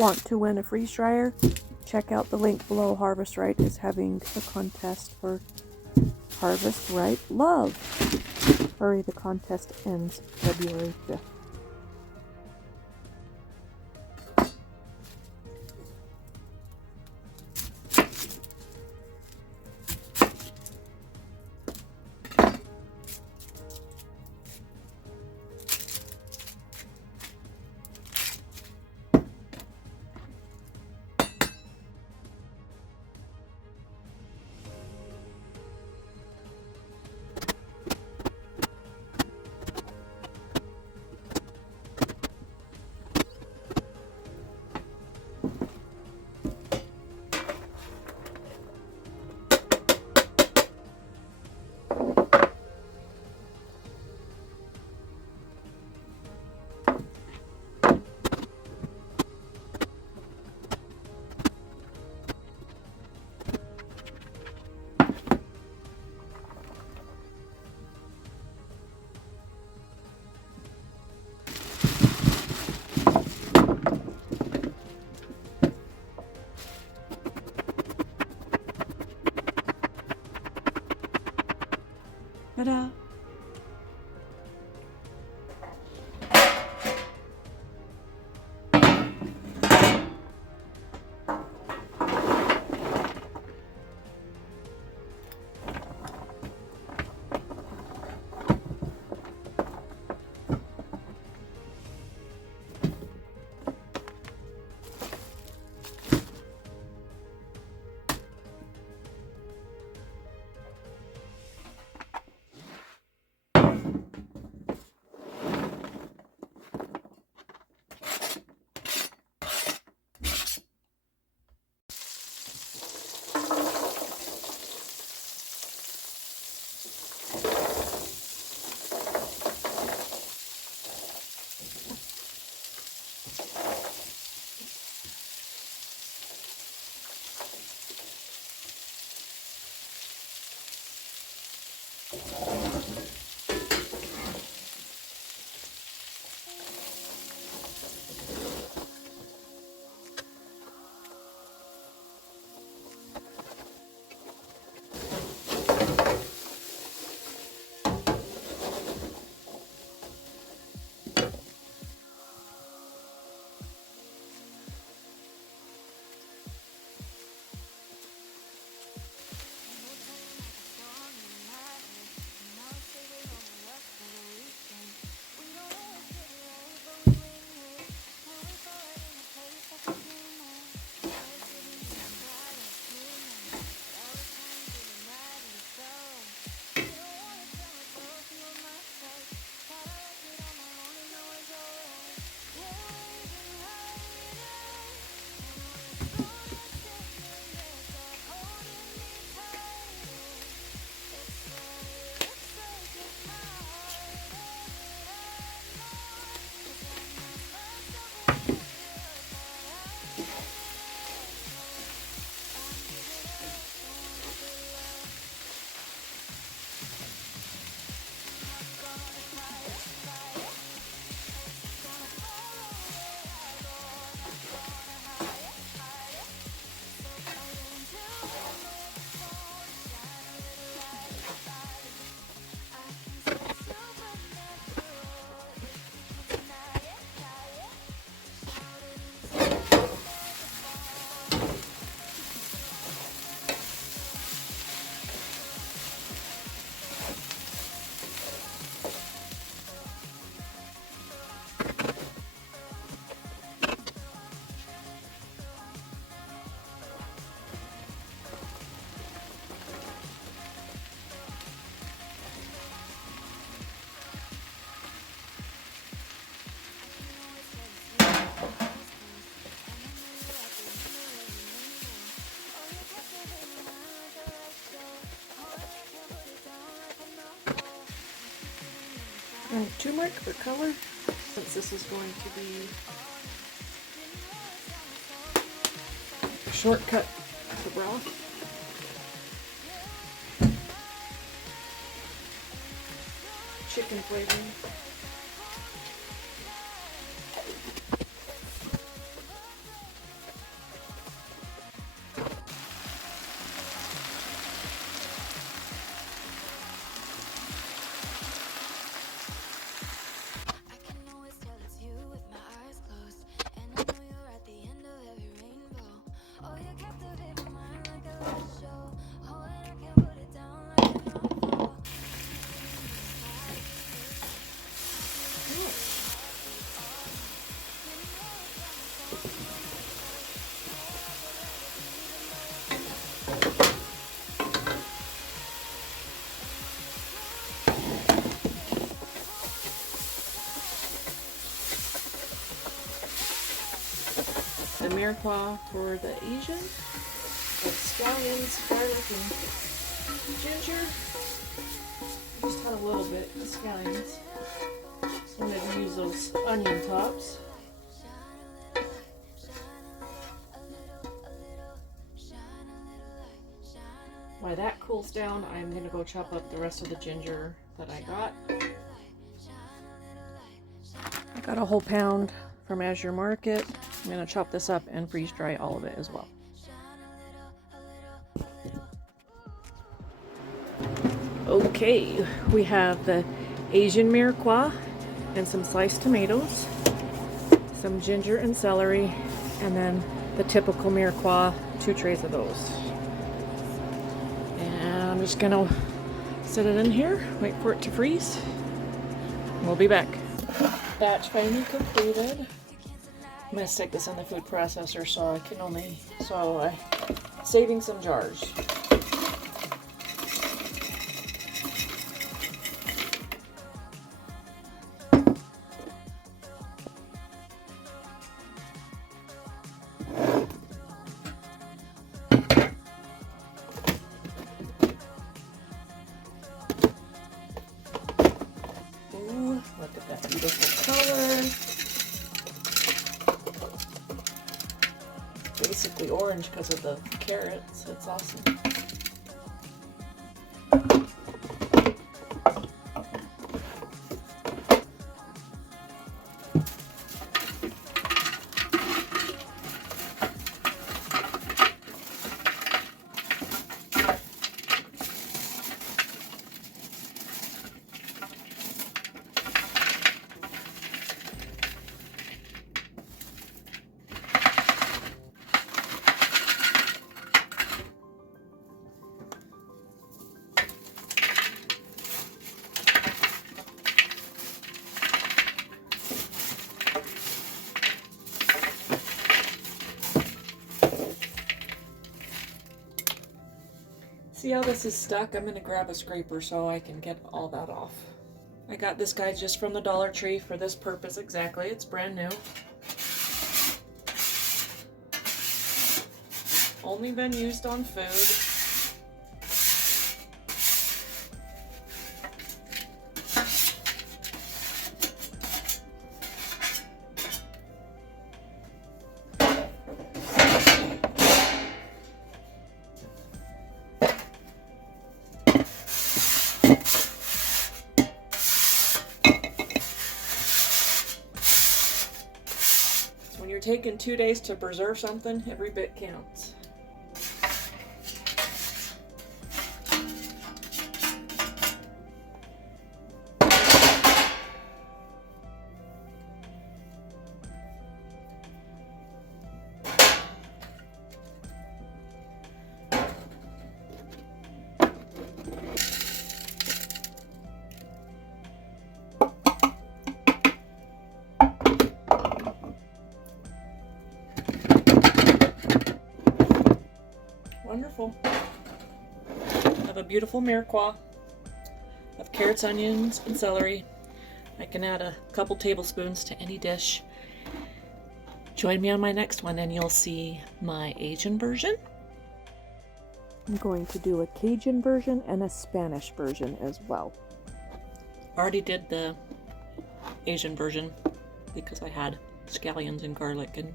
Want to win a freeze dryer? Check out the link below. Harvest Right is having a contest for Harvest Right Love. Hurry, the contest ends February 5th. Ta-da! And turmeric for color, since this is going to be a shortcut for broth. Chicken flavoring. The Mirepoix for the Asian with scallions, garlic, and ginger. Just had a little bit of scallions. Just wanted to use those onion tops. While that cools down, I'm going to go chop up the rest of the ginger that I got. I got a whole pound from Azure Market. I'm going to chop this up and freeze dry all of it as well. Okay, we have the Asian Mirepoix and some sliced tomatoes, some ginger and celery, and then the typical Mirepoix, 2 trays of those. And I'm just gonna set it in here, wait for it to freeze. We'll be back. Batch finally completed. I'm gonna stick this in the food processor so I'm saving some jars. Ooh, look at that beautiful color. Basically orange because of the carrots. It's awesome. See how this is stuck? I'm going to grab a scraper so I can get all that off. I got this guy just from the Dollar Tree for this purpose exactly. It's brand new. Only been used on food. When you're taking 2 days to preserve something, every bit counts. Wonderful. I have a beautiful Mirepoix of carrots, onions, and celery. I can add a couple tablespoons to any dish. Join me on my next one and you'll see my Asian version. I'm going to do a Cajun version and a Spanish version as well. Already did the Asian version because I had scallions and garlic and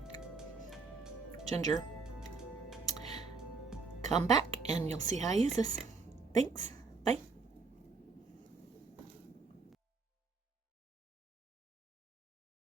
ginger. Come back and you'll see how I use this. Thanks.